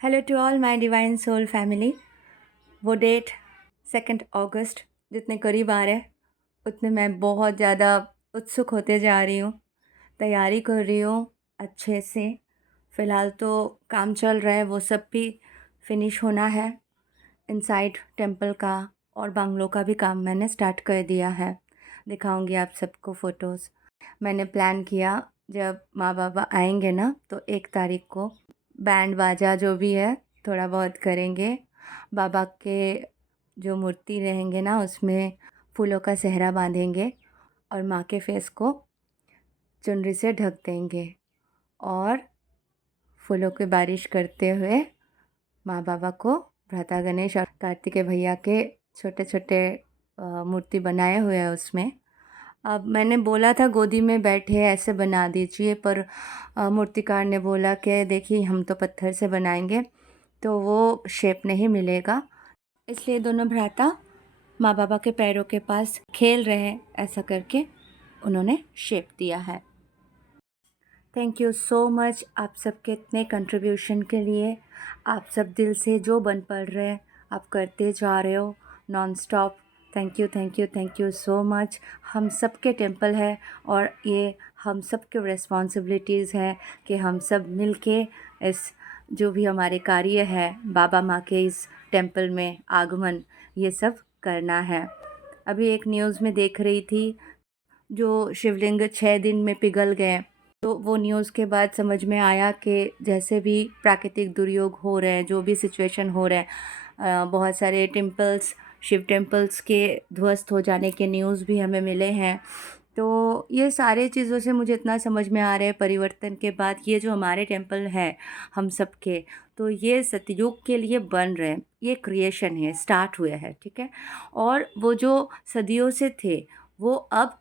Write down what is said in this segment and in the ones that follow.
Hello to all my divine soul family. वो date 2 अगस्त जितने करीब आ रहे हैं उतने मैं बहुत ज़्यादा उत्सुक होते जा रही हूँ। तैयारी कर रही हूँ अच्छे से। फ़िलहाल तो काम चल रहा है, वो सब भी फिनिश होना है। इनसाइड टेंपल का और बंगलो का भी काम मैंने स्टार्ट कर दिया है। दिखाऊंगी आप सबको फ़ोटोज़। मैंने प्लान किया जब माँ बाबा आएंगे ना तो 1 तारीख को बैंड बाजा जो भी है थोड़ा बहुत करेंगे। बाबा के जो मूर्ति रहेंगे ना उसमें फूलों का सेहरा बांधेंगे और माँ के फेस को चुनरी से ढक देंगे और फूलों की बारिश करते हुए माँ बाबा को भ्राता गणेश और कार्तिकेय भैया के छोटे छोटे मूर्ति बनाए हुए हैं उसमें। अब मैंने बोला था गोदी में बैठे ऐसे बना दीजिए, पर मूर्तिकार ने बोला कि देखिए हम तो पत्थर से बनाएंगे तो वो शेप नहीं मिलेगा, इसलिए दोनों भ्राता माँ बाबा के पैरों के पास खेल रहे हैं, ऐसा करके उन्होंने शेप दिया है। थैंक यू सो मच आप सबके इतने कंट्रीब्यूशन के लिए। आप सब दिल से जो बन पड़ रहे हैं आप करते जा रहे हो non stop. Thank you thank you thank you so much. हम सबके टेंपल है और ये हम सबके रिस्पॉन्सिबिलिटीज़ है कि हम सब मिलके इस जो भी हमारे कार्य है बाबा माँ के इस टेंपल में आगमन ये सब करना है। अभी एक न्यूज़ में देख रही थी जो शिवलिंग 6 दिन में पिघल गए, तो वो न्यूज़ के बाद समझ में आया कि जैसे भी प्राकृतिक दुर्योग हो रहे हैं, जो भी सिचुएशन हो रहे हैं, बहुत सारे टेम्पल्स शिव टेम्पल्स के ध्वस्त हो जाने के न्यूज़ भी हमें मिले हैं। तो ये सारे चीज़ों से मुझे इतना समझ में आ रहा है परिवर्तन के बाद ये जो हमारे टेम्पल है हम सब के, तो ये सतयुग के लिए बन रहे हैं, ये क्रिएशन है, स्टार्ट हुए हैं, ठीक है। और वो जो सदियों से थे वो अब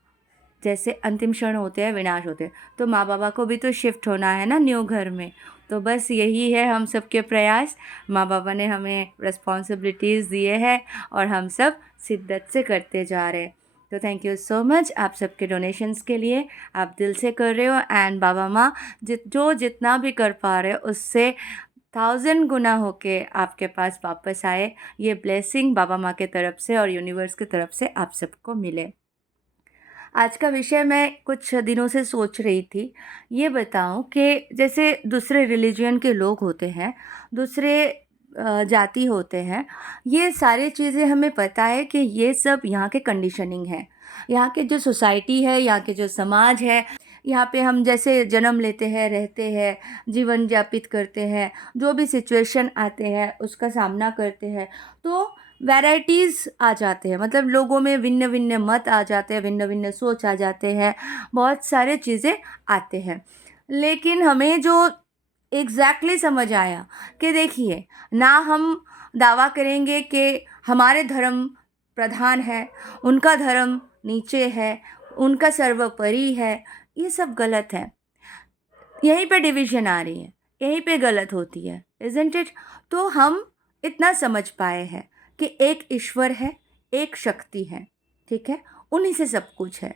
जैसे अंतिम क्षण होते हैं विनाश होते हैं, तो माँ बाबा को भी तो शिफ्ट होना है ना न्यू घर में। तो बस यही है हम सब के प्रयास। माँ बाबा ने हमें रिस्पॉन्सिबिलिटीज़ दिए हैं और हम सब शिद्दत से करते जा रहे हैं। तो थैंक यू सो मच आप सबके डोनेशंस के लिए। आप दिल से कर रहे हो एंड बाबा माँ जितना भी कर पा रहे हो उससे 1000 गुना होके आपके पास वापस आए। ये ब्लेसिंग बाबा माँ के तरफ से और यूनिवर्स की तरफ से आप सबको मिले। आज का विषय मैं कुछ दिनों से सोच रही थी। ये बताऊं कि जैसे दूसरे रिलीजन के लोग होते हैं, दूसरे जाति होते हैं, ये सारी चीज़ें हमें पता है कि ये सब यहाँ के कंडीशनिंग है, यहाँ के जो सोसाइटी है, यहाँ के जो समाज है, यहाँ पे हम जैसे जन्म लेते हैं, रहते हैं, जीवन यापित करते हैं, जो भी सिचुएशन आते हैं उसका सामना करते हैं, तो वैराइटीज़ आ जाते हैं, मतलब लोगों में भिन्न भिन्न मत आ जाते हैं, भिन्न भिन्न सोच आ जाते हैं, बहुत सारे चीज़ें आते हैं। लेकिन हमें जो एग्जैक्टली समझ आया कि देखिए, ना हम दावा करेंगे कि हमारे धर्म प्रधान है, उनका धर्म नीचे है, उनका सर्वोपरि है, ये सब गलत है। यहीं पे डिवीजन आ रही है, यहीं पे गलत होती है, इज़न्ट इट। तो हम इतना समझ पाए हैं कि एक ईश्वर है, एक शक्ति है, ठीक है, उन्हीं से सब कुछ है।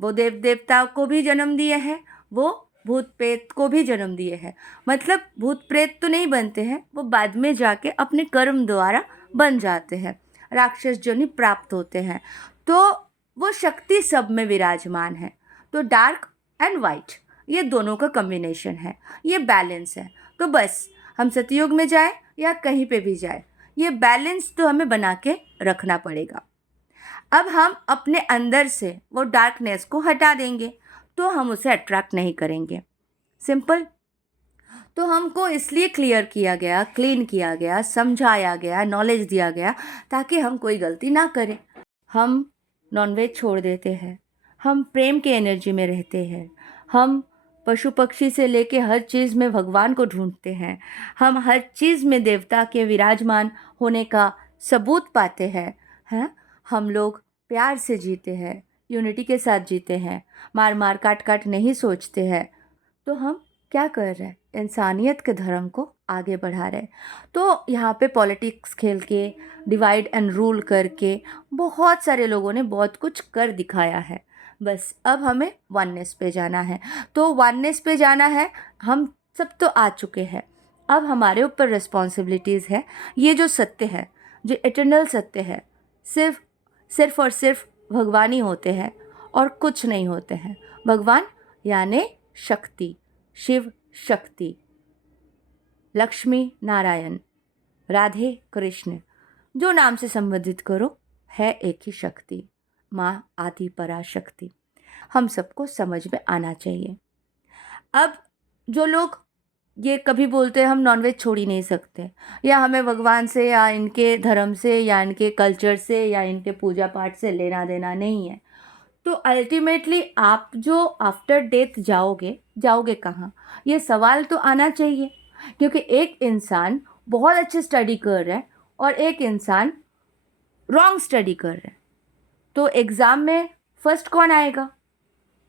वो देव देवता को भी जन्म दिए हैं, वो भूत प्रेत को भी जन्म दिए हैं। मतलब भूत प्रेत तो नहीं बनते हैं, वो बाद में जाके अपने कर्म द्वारा बन जाते हैं, राक्षस जोनि प्राप्त होते हैं। तो वो शक्ति सब में विराजमान है। तो डार्क एंड वाइट ये दोनों का कॉम्बिनेशन है, ये बैलेंस है। तो बस हम सतयुग में जाए या कहीं पे भी जाए, ये बैलेंस तो हमें बना के रखना पड़ेगा। अब हम अपने अंदर से वो डार्कनेस को हटा देंगे तो हम उसे अट्रैक्ट नहीं करेंगे। सिंपल। तो हमको इसलिए क्लियर किया गया, क्लीन किया गया, समझाया गया, नॉलेज दिया गया ताकि हम कोई गलती ना करें। हम नॉनवेज छोड़ देते हैं, हम प्रेम के एनर्जी में रहते हैं, हम पशु पक्षी से लेके हर चीज़ में भगवान को ढूंढते हैं, हम हर चीज़ में देवता के विराजमान होने का सबूत पाते हैं। हम लोग प्यार से जीते हैं, यूनिटी के साथ जीते हैं, मार मार काट काट नहीं सोचते हैं। तो हम क्या कर रहे हैं, इंसानियत के धर्म को आगे बढ़ा रहे हैं। तो यहाँ पे पॉलिटिक्स खेल के, डिवाइड एंड रूल करके बहुत सारे लोगों ने बहुत कुछ कर दिखाया है। बस अब हमें वननेस पे जाना है। तो वननेस पे जाना है, हम सब तो आ चुके हैं, अब हमारे ऊपर रिस्पॉन्सिबिलिटीज़ है। ये जो सत्य है, जो इटर्नल सत्य है, सिर्फ सिर्फ और सिर्फ भगवान ही होते हैं और कुछ नहीं होते हैं। भगवान यानी शक्ति, शिव शक्ति, लक्ष्मी नारायण, राधे कृष्ण, जो नाम से संबोधित करो, है एक ही शक्ति, माँ आदि पराशक्ति। हम सबको समझ में आना चाहिए। अब जो लोग ये कभी बोलते हैं हम नॉनवेज छोड़ ही नहीं सकते, या हमें भगवान से या इनके धर्म से या इनके कल्चर से या इनके पूजा पाठ से लेना देना नहीं है, तो अल्टीमेटली आप जो आफ्टर डेथ जाओगे कहाँ, ये सवाल तो आना चाहिए। क्योंकि एक इंसान बहुत अच्छी स्टडी कर रहा है और एक इंसान रॉन्ग स्टडी कर रहा है, तो एग्ज़ाम में फर्स्ट कौन आएगा?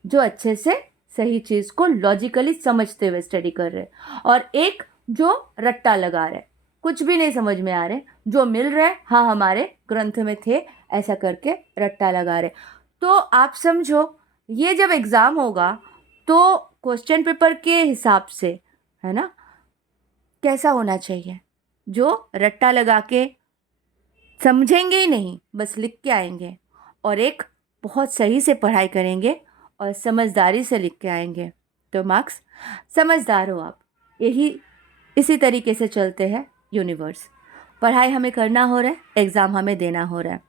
जो अच्छे से सही चीज़ को लॉजिकली समझते हुए स्टडी कर रहे हैं, और एक जो रट्टा लगा रहा है, कुछ भी नहीं समझ में आ रहे, जो मिल रहा है हाँ हमारे ग्रंथ में थे ऐसा करके रट्टा लगा रहे। तो आप समझो, ये जब एग्ज़ाम होगा तो क्वेश्चन पेपर के हिसाब से, है ना, कैसा होना चाहिए? जो रट्टा लगा के समझेंगे ही नहीं, बस लिख के आएंगे, और एक बहुत सही से पढ़ाई करेंगे और समझदारी से लिख के आएंगे, तो मार्क्स। समझदार हो आप। यही इसी तरीके से चलते हैं यूनिवर्स। पढ़ाई हमें करना हो रहा है, एग्ज़ाम हमें देना हो रहा है।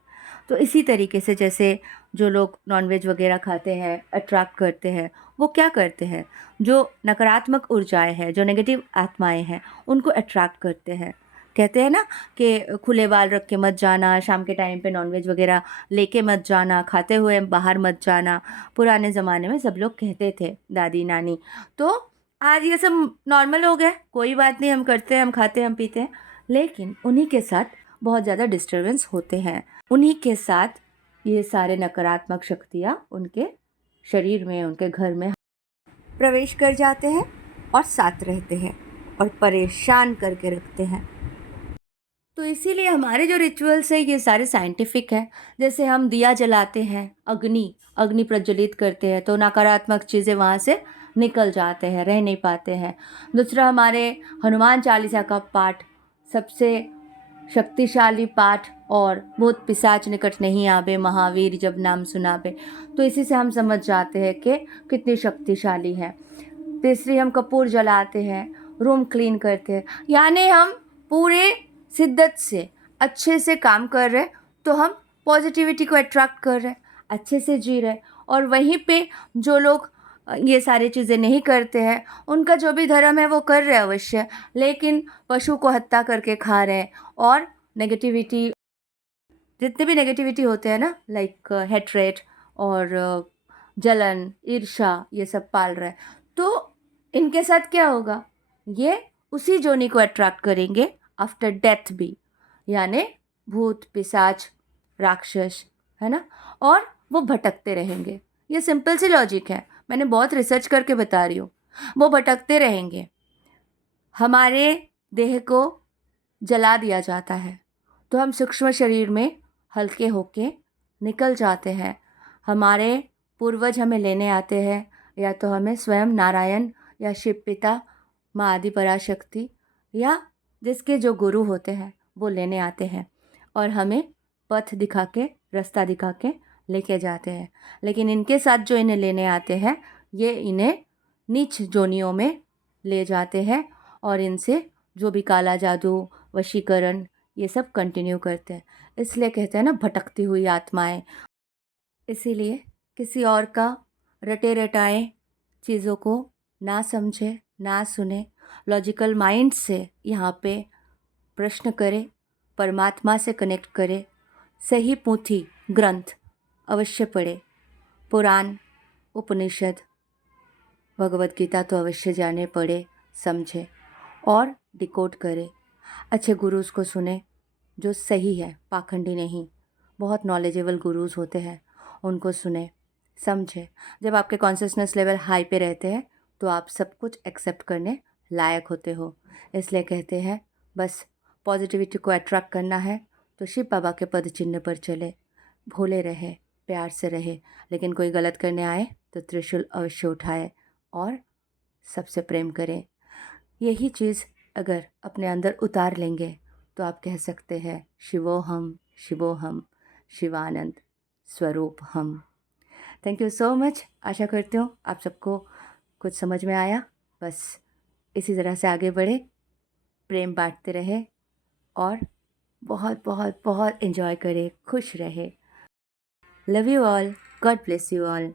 तो इसी तरीके से जैसे जो लोग नॉनवेज वगैरह खाते हैं, अट्रैक्ट करते हैं, वो क्या करते हैं? जो नकारात्मक ऊर्जाएं हैं, जो नेगेटिव आत्माएं हैं, उनको अट्रैक्ट करते हैं। कहते हैं ना कि खुले बाल रख के मत जाना, शाम के टाइम पे नॉनवेज वगैरह लेके मत जाना, खाते हुए बाहर मत जाना। पुराने ज़माने में सब लोग कहते थे, दादी नानी। तो आज ये सब नॉर्मल हो गया, कोई बात नहीं, हम करते हैं, हम खाते हैं, हम पीते हैं। लेकिन उन्हीं के साथ बहुत ज़्यादा डिस्टर्बेंस होते हैं। उन्हीं के साथ ये सारे नकारात्मक शक्तियाँ उनके शरीर में, उनके घर में प्रवेश कर जाते हैं और साथ रहते हैं और परेशान करके रखते हैं। तो इसीलिए हमारे जो रिचुअल्स हैं ये सारे साइंटिफिक हैं। जैसे हम दिया जलाते हैं, अग्नि प्रज्वलित करते हैं, तो नकारात्मक चीज़ें वहाँ से निकल जाते हैं, रह नहीं पाते हैं। दूसरा, हमारे हनुमान चालीसा का पाठ सबसे शक्तिशाली पाठ, और भूत पिशाच निकट नहीं आवे, महावीर जब नाम सुनावे। तो इसी से हम समझ जाते हैं कि कितनी शक्तिशाली है। तीसरी, हम कपूर जलाते हैं, रूम क्लीन करते हैं, यानी हम पूरे शिद्दत से अच्छे से काम कर रहे हैं, तो हम पॉजिटिविटी को अट्रैक्ट कर रहे हैं, अच्छे से जी रहे हैं। और वहीं पे जो लोग ये सारी चीज़ें नहीं करते हैं, उनका जो भी धर्म है वो कर रहे हैं अवश्य, लेकिन पशु को हत्या करके खा रहे हैं, और नेगेटिविटी, जितने भी नेगेटिविटी होते हैं ना, लाइक हेट्रेट और जलन, ईर्ष्या, ये सब पाल रहे हैं। तो इनके साथ क्या होगा? ये उसी जोनी को अट्रैक्ट करेंगे आफ्टर डेथ भी, यानी भूत पिशाच राक्षस, है ना, और वो भटकते रहेंगे। ये सिंपल सी लॉजिक है, मैंने बहुत रिसर्च करके बता रही हूँ। वो भटकते रहेंगे। हमारे देह को जला दिया जाता है तो हम सूक्ष्म शरीर में हल्के होके निकल जाते हैं। हमारे पूर्वज हमें लेने आते हैं, या तो हमें स्वयं नारायण या शिव पिता, माँ आदि पराशक्ति, या जिसके जो गुरु होते हैं वो लेने आते हैं और हमें पथ दिखा के, रास्ता दिखा के लेके जाते हैं। लेकिन इनके साथ जो इन्हें लेने आते हैं, ये इन्हें नीच जोनियों में ले जाते हैं और इनसे जो भी काला जादू, वशीकरण, ये सब कंटिन्यू करते हैं। इसलिए कहते हैं ना, भटकती हुई आत्माएं। इसीलिए किसी और का रटे रटाए चीज़ों को ना समझे, ना सुने, लॉजिकल माइंड से यहाँ पे प्रश्न करे, परमात्मा से कनेक्ट करे, सही पोथी ग्रंथ अवश्य पढ़े, पुराण, उपनिषद, भगवत गीता तो अवश्य जाने, पढ़े, समझे और डिकोड करे। अच्छे गुरुज़ को सुने जो सही है, पाखंडी नहीं। बहुत नॉलेजेबल गुरुज़ होते हैं, उनको सुने, समझे। जब आपके कॉन्शियसनेस लेवल हाई पे रहते हैं तो आप सब कुछ एक्सेप्ट करने लायक होते हो। इसलिए कहते हैं, बस पॉजिटिविटी को अट्रैक्ट करना है तो शिव बाबा के पद चिन्ह पर चले, भोले रहे, प्यार से रहे। लेकिन कोई गलत करने आए तो त्रिशूल अवश्य उठाए और सबसे प्रेम करें। यही चीज़ अगर अपने अंदर उतार लेंगे तो आप कह सकते हैं शिवोहम शिवोहम शिवानंद स्वरूप हम। Thank you so much. आशा करती हूँ आप सबको कुछ समझ में आया। बस इसी तरह से आगे बढ़े, प्रेम बांटते रहे और बहुत बहुत बहुत एंजॉय करें, खुश रहे। Love you all, God bless you all.